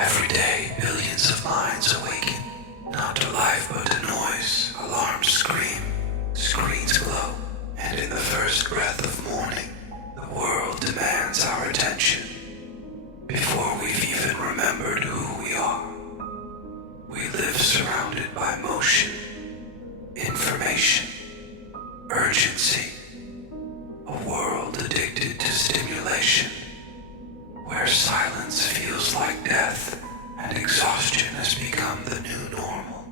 Every day, billions of minds awaken, not to life but to noise. Alarms scream, screens glow, and in the first breath of morning, the world demands our attention. Before we've even remembered who we are, we live surrounded by motion, information, urgency, a world addicted to stimulation, where silence feels like death and exhaustion has become the new normal.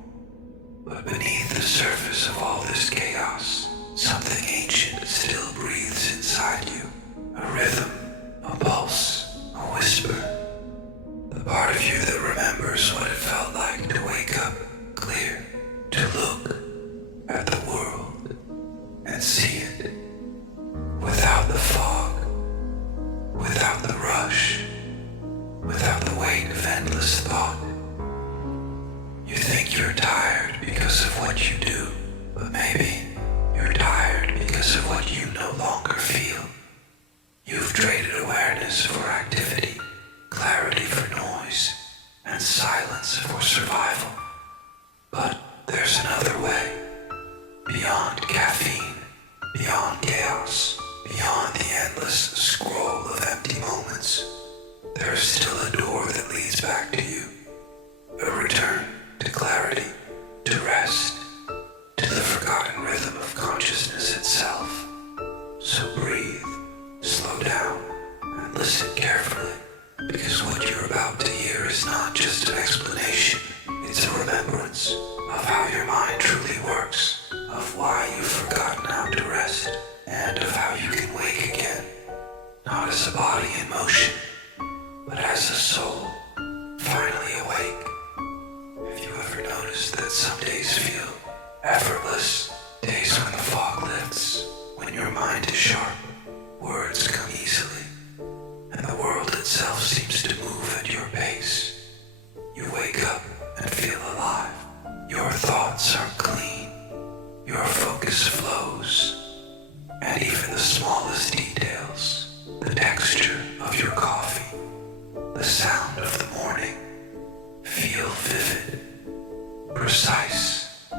But beneath the surface of all this chaos, something ancient still breathes inside you. A rhythm, a pulse, a whisper. The part of you that remembers what it felt like to wake up clear, to look at the world and see it without the fog, without the rush, without the weight of endless thought. You think you're tired because of what you do, but maybe you're tired because of what you no longer feel. You've traded awareness for activity, clarity for noise, and silence for survival. But there's another way. Beyond caffeine, beyond chaos, beyond the endless scroll of empty moments, there is still a door that leads back to you. A return to clarity, to rest, to the forgotten rhythm of consciousness itself. So breathe, slow down, and listen carefully, because what you're about to hear is not just an explanation, it's a remembrance of how your mind truly works, of why you've forgotten how to rest, and of how you can wake again, not as a body in motion, but as a soul finally awake. Have you ever noticed that some days feel effortless, days when the fog lifts, when your mind is sharp, words come easily, and the world itself seems to move at your pace? You wake up and feel alive. Your thoughts are clean, your focus flows, and even the smallest details, the texture of your coffee, the sound of the morning, feel vivid, precise,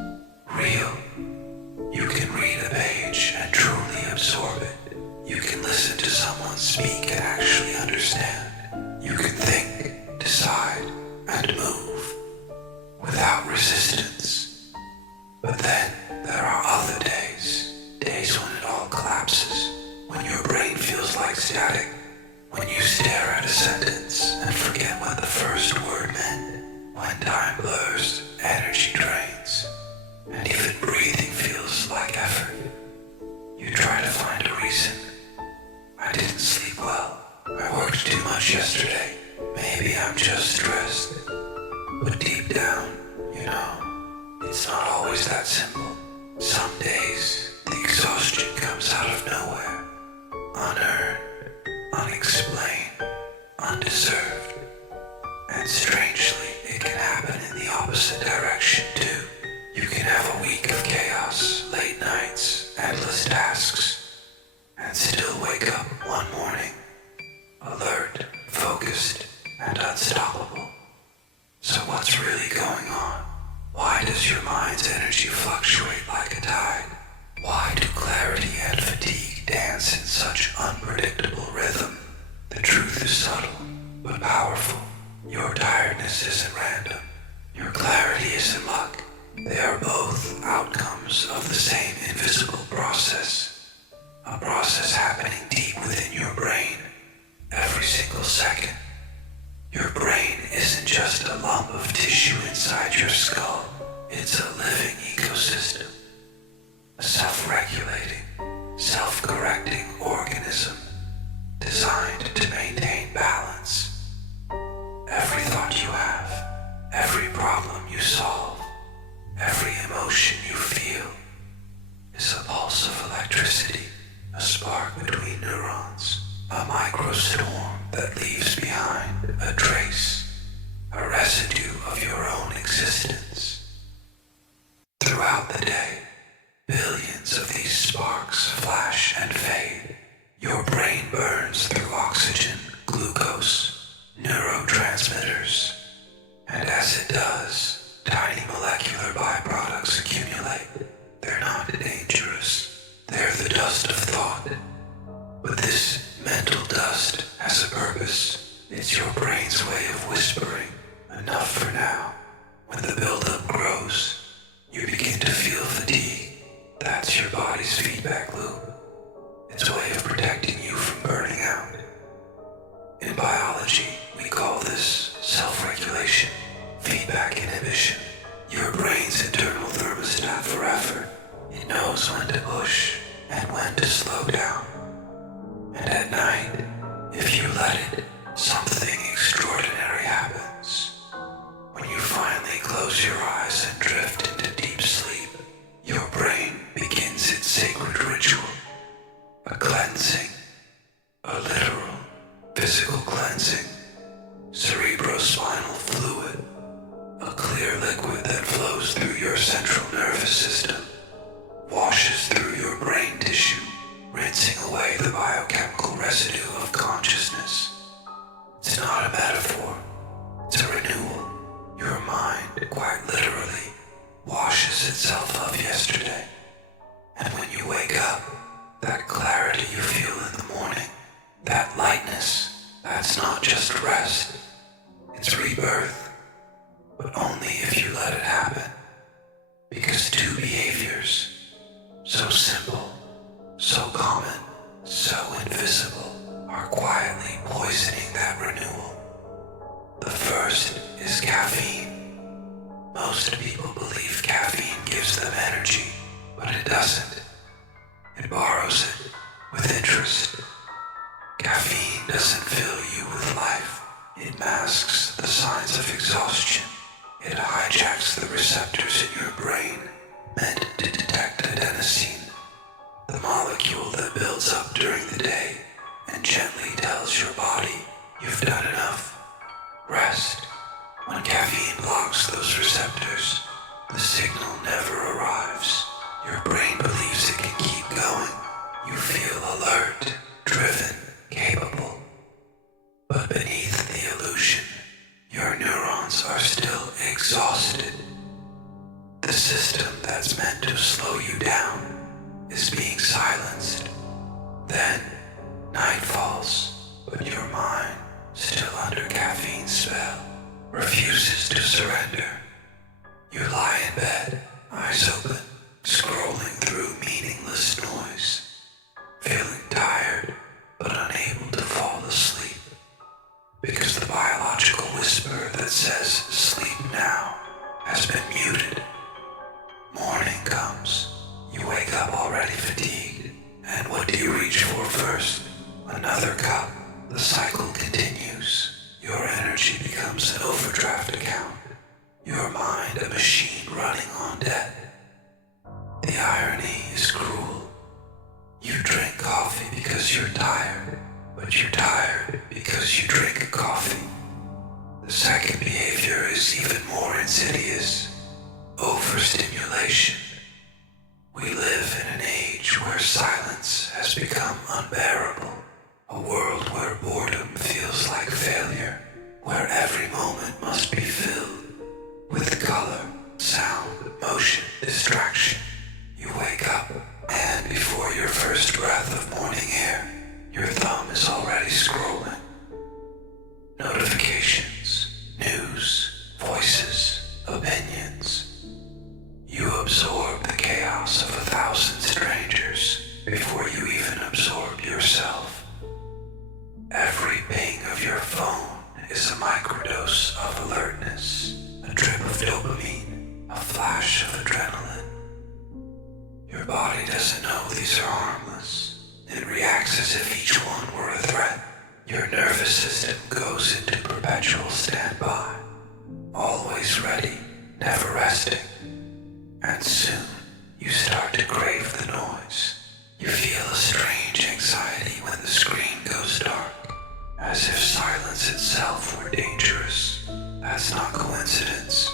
real. You can read a page and truly absorb it. You can listen to someone speak and actually understand. You can think, decide, and move without resistance. But then there are other days when it all collapses, when your brain feels like static, when you stare at a sentence and forget what the first word meant, when time blurs, energy drains, and even breathing feels like effort. You try to find a reason. I didn't sleep well. I worked too much yesterday. Maybe I'm just stressed. But deep down, it's not always that simple. Some days, the exhaustion comes out of nowhere. Unearned, unexplained, undeserved. And strangely, it can happen in the opposite direction too. You can have a week of chaos, late nights, endless tasks, and still wake up one morning, alert, focused, and unstoppable. So what's really going on? Why does your mind's energy fluctuate like a tide? Why do clarity and fatigue dance in such unpredictable rhythm? The truth is subtle, but powerful. Your tiredness isn't random. Your clarity isn't luck. They are both outcomes of the same invisible process. A process happening deep within your brain, every single second. Your brain isn't just a lump of tissue inside your skull. It's a living ecosystem. A self-regulating, self-correcting organism designed to maintain balance. Every thought you have, every problem you solve, every emotion you feel is a pulse of electricity, a spark between neurons, a microstorm that leaves behind a trace, a residue of your own existence. Throughout the day, billions of these sparks flash and fade. Your brain burns through oxygen, glucose, neurotransmitters, But this mental dust has a purpose. It's your brain's way of whispering, enough for now. When the buildup grows, you begin to feel fatigue. That's your body's feedback loop. It's a way of protecting you from burning out. In biology, we call this self-regulation, feedback inhibition. Your brain's internal thermostat for effort. It knows when to push and when to slow down. And at night, if you let it, something extraordinary happens. When you finally close your eyes and drift into deep sleep, your brain begins its sacred ritual. A cleansing, a literal, physical cleansing, cerebrospinal fluid, a clear liquid that flows through your central nervous system, washes through your brain tissue, rinsing away the biochemical residue of consciousness. It's not a metaphor, it's a renewal. Your mind, quite literally, washes itself of yesterday. And when you wake up, that clarity you feel in the morning, that lightness, that's not just rest, it's rebirth, but only if you let it happen. Because two behaviors, so simple, so common, so invisible, are quietly poisoning that renewal. The first is caffeine. Most people believe caffeine gives them energy, but it doesn't. It borrows it with interest. Caffeine doesn't fill you with life. It masks the signs of exhaustion. It hijacks the receptors in your brain meant to detect adenosine, the molecule that builds up during the day and gently tells your body you've done enough. Rest. When caffeine blocks those receptors, the signal never arrives. Your brain believes it can keep going. You feel alert, driven, capable. But beneath the illusion, your neurons are still exhausted. The system that's meant to slow you down is being silenced. Then, night falls, but your mind, still under caffeine's spell, refuses to surrender. You lie in bed, eyes open, scrolling through meaningless noise, feeling tired but unable to fall asleep. Because the biological whisper that says sleep now has been muted. Morning comes. You wake up already fatigued. And what do you reach for first? Another cup. The cycle continues. Your energy becomes an overdraft account. Your mind a machine running on debt. The irony is cruel. You drink coffee because you're tired, but you're tired because you drink coffee. The second behavior is even more insidious. Overstimulation. We live in an age where silence has become unbearable. A world where boredom feels like failure, where every moment must be filled with color, sound, motion, distraction. You wake up, and before your first breath of morning air, your thumb is already scrolling. Notifications, news, voices, opinions. You absorb the chaos of 1,000 strangers before you even absorb yourself. Every ping of your phone is a microdose of alertness, a drip of dopamine, a flash of adrenaline. Your body doesn't know these are harmless. It reacts as if each one were a threat. Your nervous system goes into perpetual standby, always ready, never resting. And soon, you start to crave the noise. You feel a strange anxiety when the screen goes dark, as if silence itself were dangerous. That's not coincidence.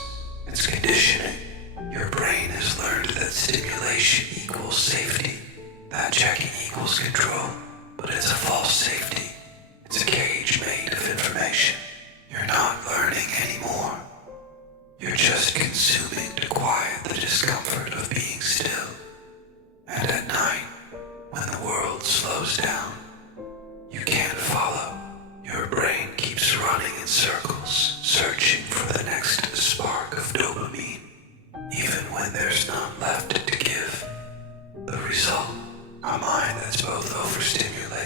It's conditioning. Your brain has learned that stimulation equals safety, that checking equals control, but it's a false safety. It's a cage made of information. You're not learning anymore. You're just consuming to quiet the discomfort of being still. And at night, when the world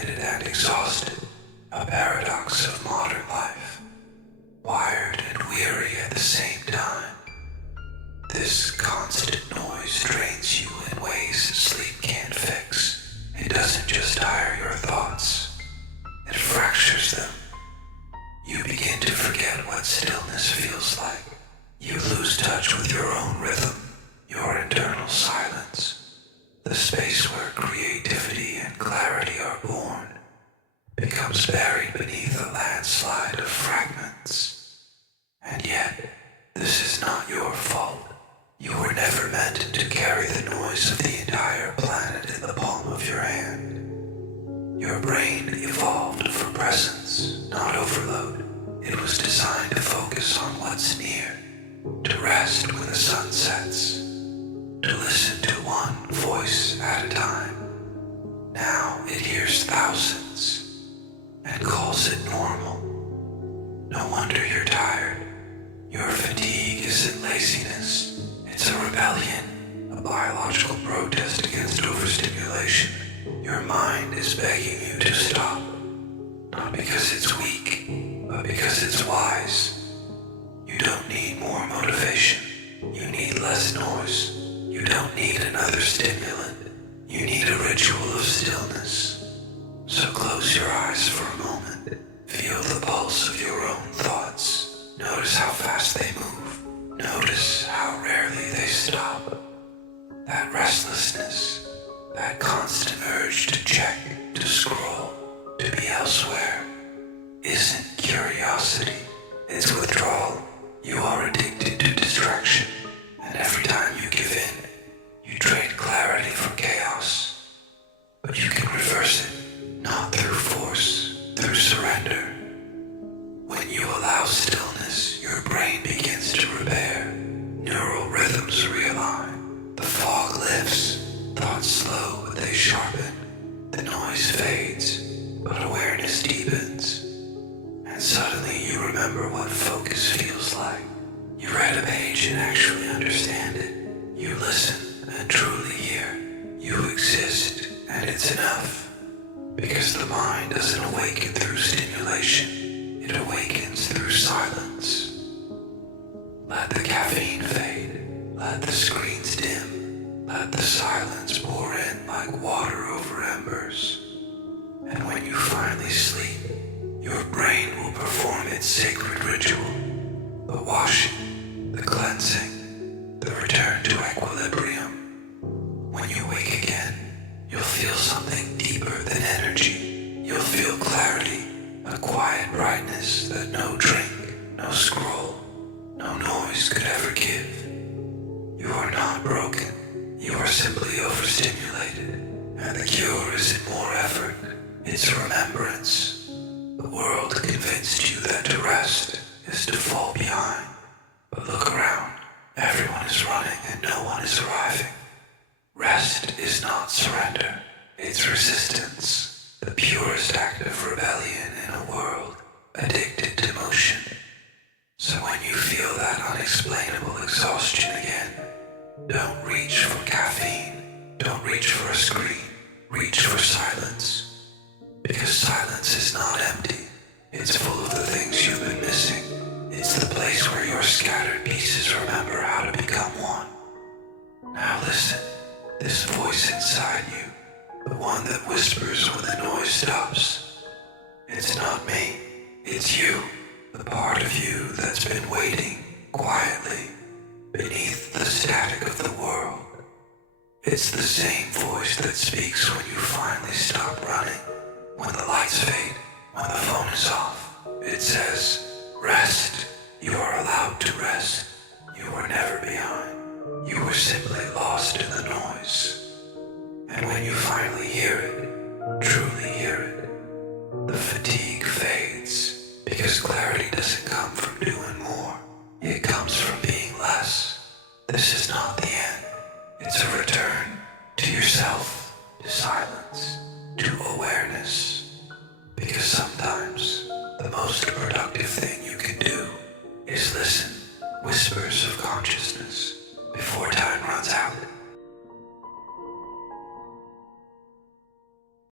overstimulated and exhausted, a paradox of modern life, wired and weary at the same time. This constant noise drains you in ways sleep can't fix. It doesn't just tire your thoughts, it fractures them. You begin to forget what stillness feels like. You lose touch with your own rhythm, your internal silence, the space where creativity and clarity are born, becomes buried beneath a landslide of fragments. And yet, this is not your fault. You were never meant to carry the noise of the entire planet in the palm of your hand. Your brain evolved for presence, not overload. It was designed to focus on what's near, to rest when the sun sets, to listen to one voice at a time. Now it hears thousands and calls it normal. No wonder you're tired. Your fatigue isn't laziness. It's a rebellion, a biological protest against overstimulation. Your mind is begging you to stop, not because it's weak, but because it's wise. You don't need more motivation. You need less noise. You don't need another stimulant. You need a ritual of stillness. So close your eyes for a moment. Feel the pulse of your own thoughts. Notice how fast they move. Notice how rarely they stop. That restlessness, that constant urge to check, to scroll, to be elsewhere, isn't curiosity, it's withdrawal. You are addicted to distraction, and every time you give in, you trade clarity for chaos. But you can reverse it, not through force, through surrender. When you allow stillness, your brain begins to repair. Neural rhythms realign. The fog lifts. Thoughts slow, but they sharpen. The noise fades, but awareness deepens. And suddenly you remember what focus feels like. You read a page and actually understand it. You listen and truly hear. You exist, and it's enough. Because the mind doesn't awaken through stimulation. It awakens through silence. Let the caffeine fade. Let the screens dim. Let the silence pour in like water over embers. And when you finally sleep, your brain will perform its sacred ritual. The washing, the cleansing, the return to equilibrium. When you wake again, you'll feel something deeper than energy. You'll feel clarity. A quiet brightness that no drink, no scroll, no noise could ever give. You are not broken. You are simply overstimulated. And the cure isn't more effort. It's remembrance. The world convinced you that to rest is to fall behind. But look around. Everyone is running and no one is arriving. Rest is not surrender. It's resistance. The purest act of rebellion in a world addicted to motion. So when you feel that unexplainable exhaustion again, don't reach for caffeine, don't reach for a screen, reach for silence. Because silence is not empty, it's full of the things you've been missing. It's the place where your scattered pieces remember how to become one. Now listen, this voice inside you, the one that whispers when the noise stops. It's not me, it's you, the part of you that's been waiting quietly beneath the static of the world. It's the same voice that speaks when you finally stop running, when the lights fade, when the phone is off. It says, rest. You are allowed to rest. You were never behind. You were simply lost in the noise. And when you finally hear it, truly hear it, the fatigue fades, because clarity doesn't come from doing more. It comes from being less. This is not the end. It's a return to yourself, to silence, to awareness. Because sometimes the most productive thing you can do is listen, whispers of consciousness, before time runs out.